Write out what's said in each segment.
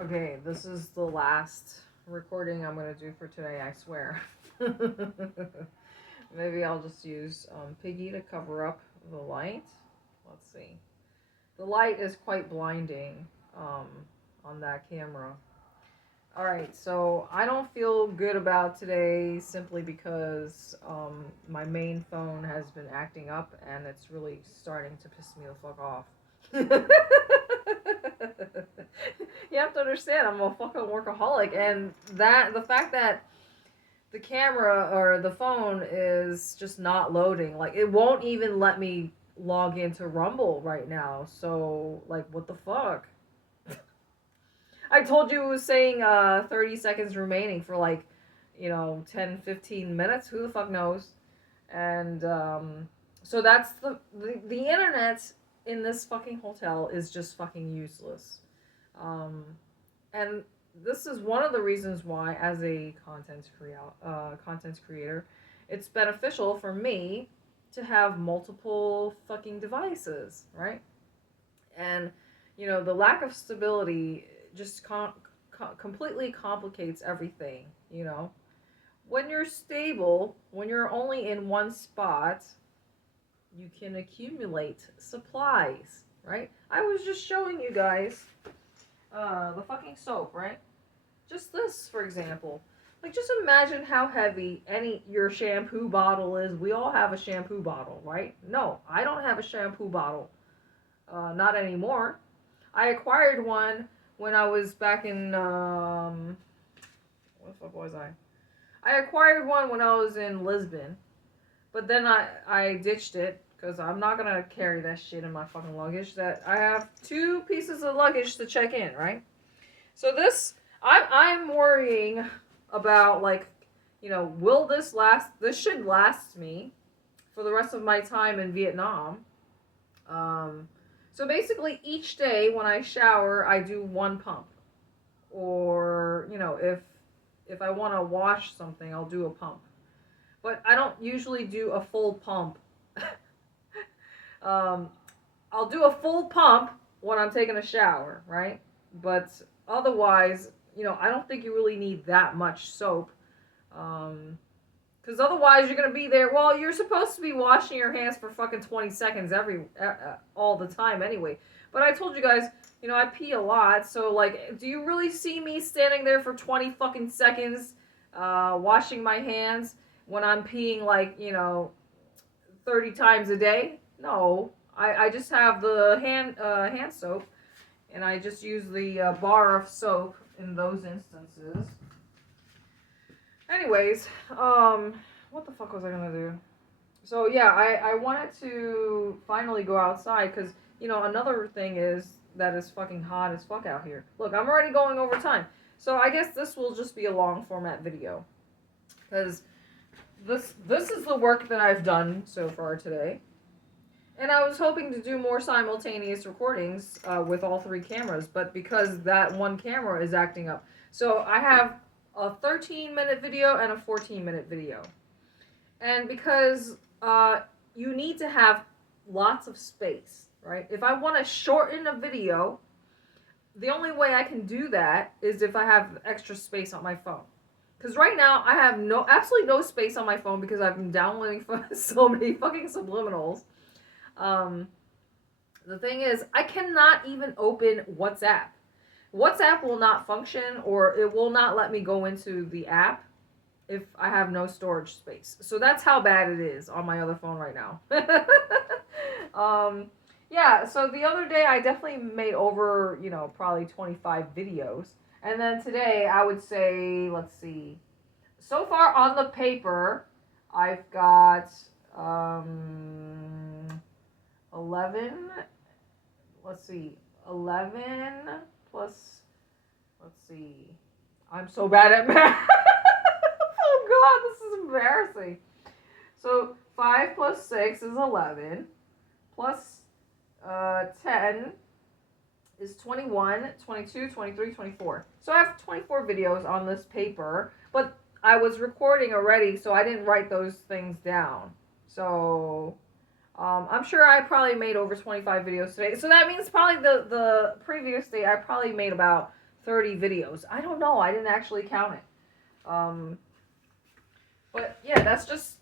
Okay, this is the last recording I'm going to do for today, I swear. Maybe I'll just use Piggy to cover up the light. Let's see. The light is quite blinding on that camera. Alright, so I don't feel good about today simply because my main phone has been acting up and it's really starting to piss me the fuck off. You have to understand, I'm a fucking workaholic, and the fact that the camera or the phone is just not loading, like it won't even let me log into Rumble right now. So, like, what the fuck? I told you it was saying 30 seconds remaining for like, 10, 15 minutes. Who the fuck knows? And so that's the internet in this fucking hotel is just fucking useless. And this is one of the reasons why, as a content creator, it's beneficial for me to have multiple fucking devices, right? And the lack of stability just completely complicates everything. When you're stable, when you're only in one spot, you can accumulate supplies, right? I was just showing you guys the fucking soap, right? Just this, for example. Like, just imagine how heavy your shampoo bottle is. We all have a shampoo bottle, right? No, I don't have a shampoo bottle. Not anymore. I acquired one when I was back in what the fuck was I? I acquired one when I was in Lisbon, but then I ditched it because I'm not gonna carry that shit in my fucking luggage. That I have 2 pieces of luggage to check in, right? So this, I'm worrying about, like, will this last? This should last me for the rest of my time in Vietnam. So basically, each day when I shower, I do one pump, or if I want to wash something, I'll do a pump. But I don't usually do a full pump. um, I'll do a full pump when I'm taking a shower, right? But otherwise, I don't think you really need that much soap. Because otherwise, you're gonna be there. Well, you're supposed to be washing your hands for fucking 20 seconds all the time anyway. But I told you guys, I pee a lot. So, like, do you really see me standing there for 20 fucking seconds, washing my hands when I'm peeing, like, 30 times a day? No, I just have the hand soap, and I just use the bar of soap in those instances. Anyways, what the fuck was I gonna do? So yeah, I wanted to finally go outside because another thing is that it's fucking hot as fuck out here. Look, I'm already going over time, so I guess this will just be a long format video because this is the work that I've done so far today. And I was hoping to do more simultaneous recordings with all 3 cameras, but because that one camera is acting up. So I have a 13-minute video and a 14-minute video. And because you need to have lots of space, right? If I want to shorten a video, the only way I can do that is if I have extra space on my phone. Because right now I have absolutely no space on my phone because I've been downloading so many fucking subliminals. The thing is, I cannot even open WhatsApp. WhatsApp will not function, or it will not let me go into the app if I have no storage space. So that's how bad it is on my other phone right now. Yeah, so the other day I definitely made over, probably 25 videos. And then today I would say, let's see. So far on the paper, I've got 11, let's see, 11 plus, let's see, I'm so bad at math. Oh god, this is embarrassing. So 5 plus 6 is 11, plus 10 is 21, 22, 23, 24. So I have 24 videos on this paper, but I was recording already, so I didn't write those things down. So I'm sure I probably made over 25 videos today. So that means probably the previous day I probably made about 30 videos. I don't know. I didn't actually count it. But yeah, that's just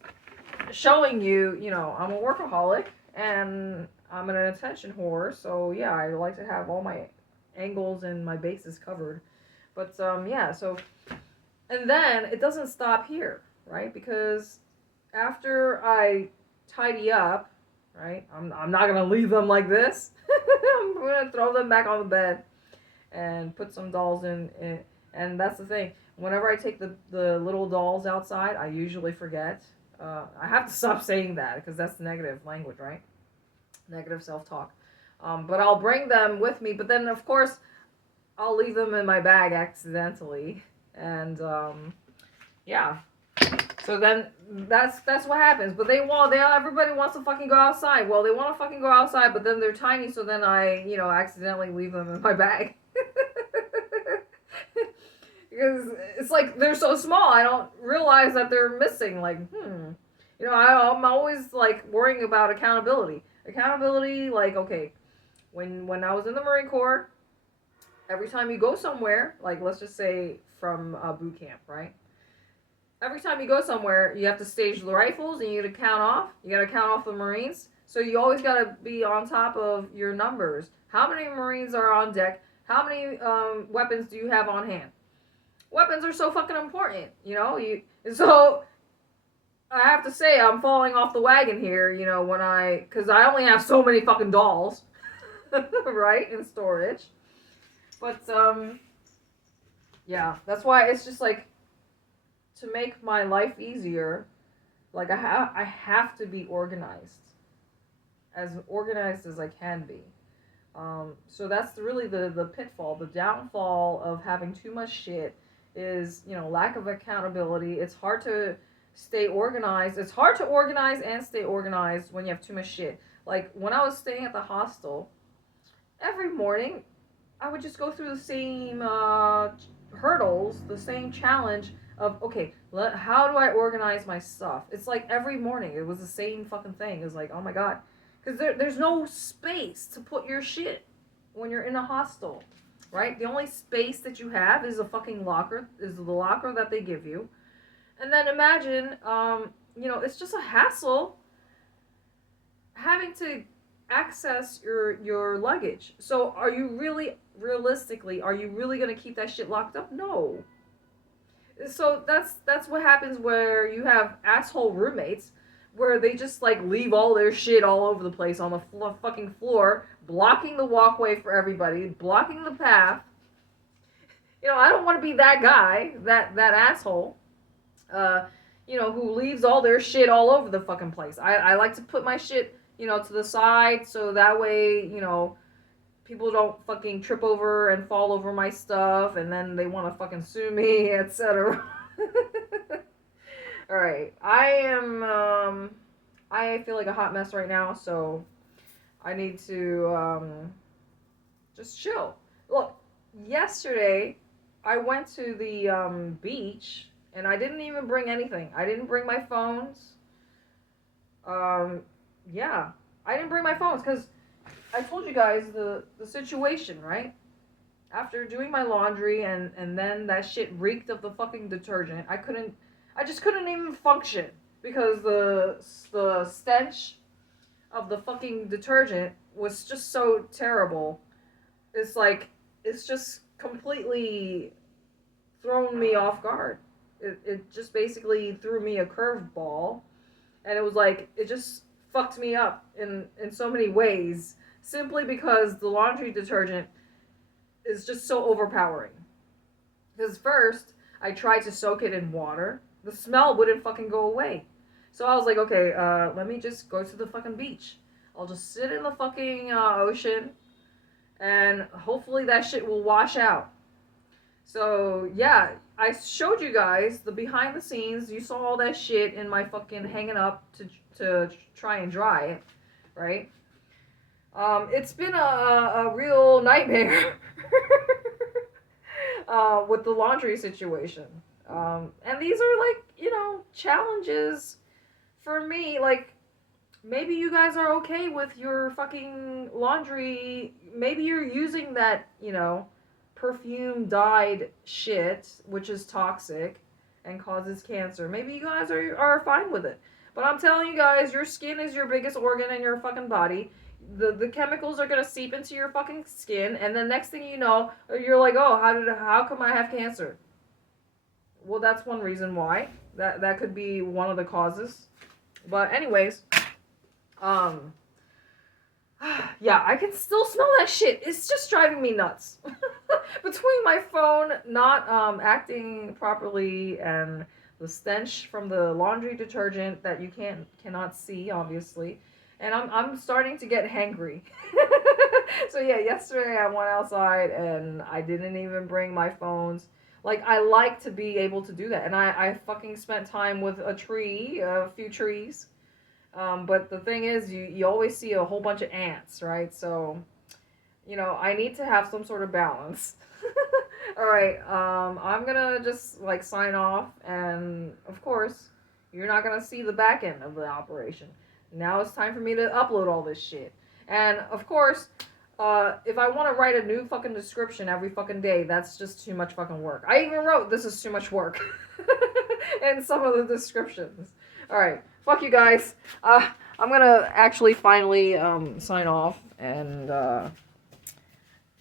showing you, I'm a workaholic and I'm an attention whore. So yeah, I like to have all my angles and my bases covered. But yeah, so and then it doesn't stop here, right? Because after I tidy up, right? I'm not gonna leave them like this. I'm gonna throw them back on the bed and put some dolls in. And that's the thing. Whenever I take the little dolls outside, I usually forget. I have to stop saying that because that's negative language, right? Negative self-talk. But I'll bring them with me. But then, of course, I'll leave them in my bag accidentally. And yeah. So then that's what happens. But everybody wants to fucking go outside. Well, they want to fucking go outside, but then they're tiny, so then I, accidentally leave them in my bag. Because it's like they're so small, I don't realize that they're missing. Like, I'm always like worrying about accountability. Accountability, like, okay, when I was in the Marine Corps, every time you go somewhere, like let's just say from boot camp, right? Every time you go somewhere, you have to stage the rifles and you got to count off. You got to count off the Marines. So you always got to be on top of your numbers. How many Marines are on deck? How many weapons do you have on hand? Weapons are so fucking important, So I have to say I'm falling off the wagon here, because I only have so many fucking dolls, right, in storage. But yeah, that's why it's just like, to make my life easier, like I have to be organized as I can be. So that's really the pitfall, the downfall of having too much shit is, lack of accountability. It's hard to stay organized. It's hard to organize and stay organized when you have too much shit. Like when I was staying at the hostel, every morning I would just go through the same hurdles, the same challenge of, okay, how do I organize my stuff? It's like every morning it was the same fucking thing. It was like, oh my god. Because there's no space to put your shit when you're in a hostel, right? The only space that you have is a fucking locker, is the locker that they give you. And then imagine, it's just a hassle having to access your luggage. So are you really, realistically, are you really going to keep that shit locked up? No. So that's what happens where you have asshole roommates where they just like leave all their shit all over the place on the fucking floor, blocking the walkway for everybody, blocking the path. I don't want to be that guy, that asshole, who leaves all their shit all over the fucking place. I like to put my shit, to the side so that way, people don't fucking trip over and fall over my stuff and then they want to fucking sue me, etc. Alright, I feel like a hot mess right now, so I need to just chill. Look, yesterday I went to the beach and I didn't even bring anything. I didn't bring my phones. Yeah, I didn't bring my phones because I told you guys the situation, right? After doing my laundry and then that shit reeked of the fucking detergent, I just couldn't even function because the stench of the fucking detergent was just so terrible. It's just completely thrown me off guard. It just basically threw me a curveball, and it was like, it just fucked me up in so many ways, simply because the laundry detergent is just so overpowering. Because first, I tried to soak it in water. The smell wouldn't fucking go away. So I was like, okay, let me just go to the fucking beach. I'll just sit in the fucking ocean, and hopefully that shit will wash out. So, yeah, I showed you guys the behind the scenes. You saw all that shit in my fucking hanging up to try and dry it, right? It's been a real nightmare with the laundry situation. And these are like, challenges for me. Like, maybe you guys are okay with your fucking laundry. Maybe you're using that, perfume dyed shit, which is toxic and causes cancer. Maybe you guys are fine with it. But I'm telling you guys, your skin is your biggest organ in your fucking body. The chemicals are gonna seep into your fucking skin, and then next thing you know, you're like, oh, how come I have cancer? Well, that's one reason why. That could be one of the causes. But anyways, yeah, I can still smell that shit. It's just driving me nuts. Between my phone not acting properly and the stench from the laundry detergent that you cannot see, obviously, and I'm starting to get hangry. So yeah, yesterday I went outside and I didn't even bring my phones. Like, I like to be able to do that, and I fucking spent time with a few trees. But the thing is, you always see a whole bunch of ants, right? So, I need to have some sort of balance. All right, I'm gonna just like sign off, and of course, you're not gonna see the back end of the operation. Now it's time for me to upload all this shit, and of course, if I want to write a new fucking description every fucking day, that's just too much fucking work. I even wrote this is too much work in some of the descriptions. All right, fuck you guys. I'm gonna actually finally sign off and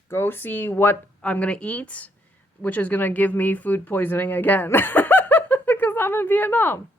go see what I'm gonna eat, which is gonna give me food poisoning again because I'm in Vietnam.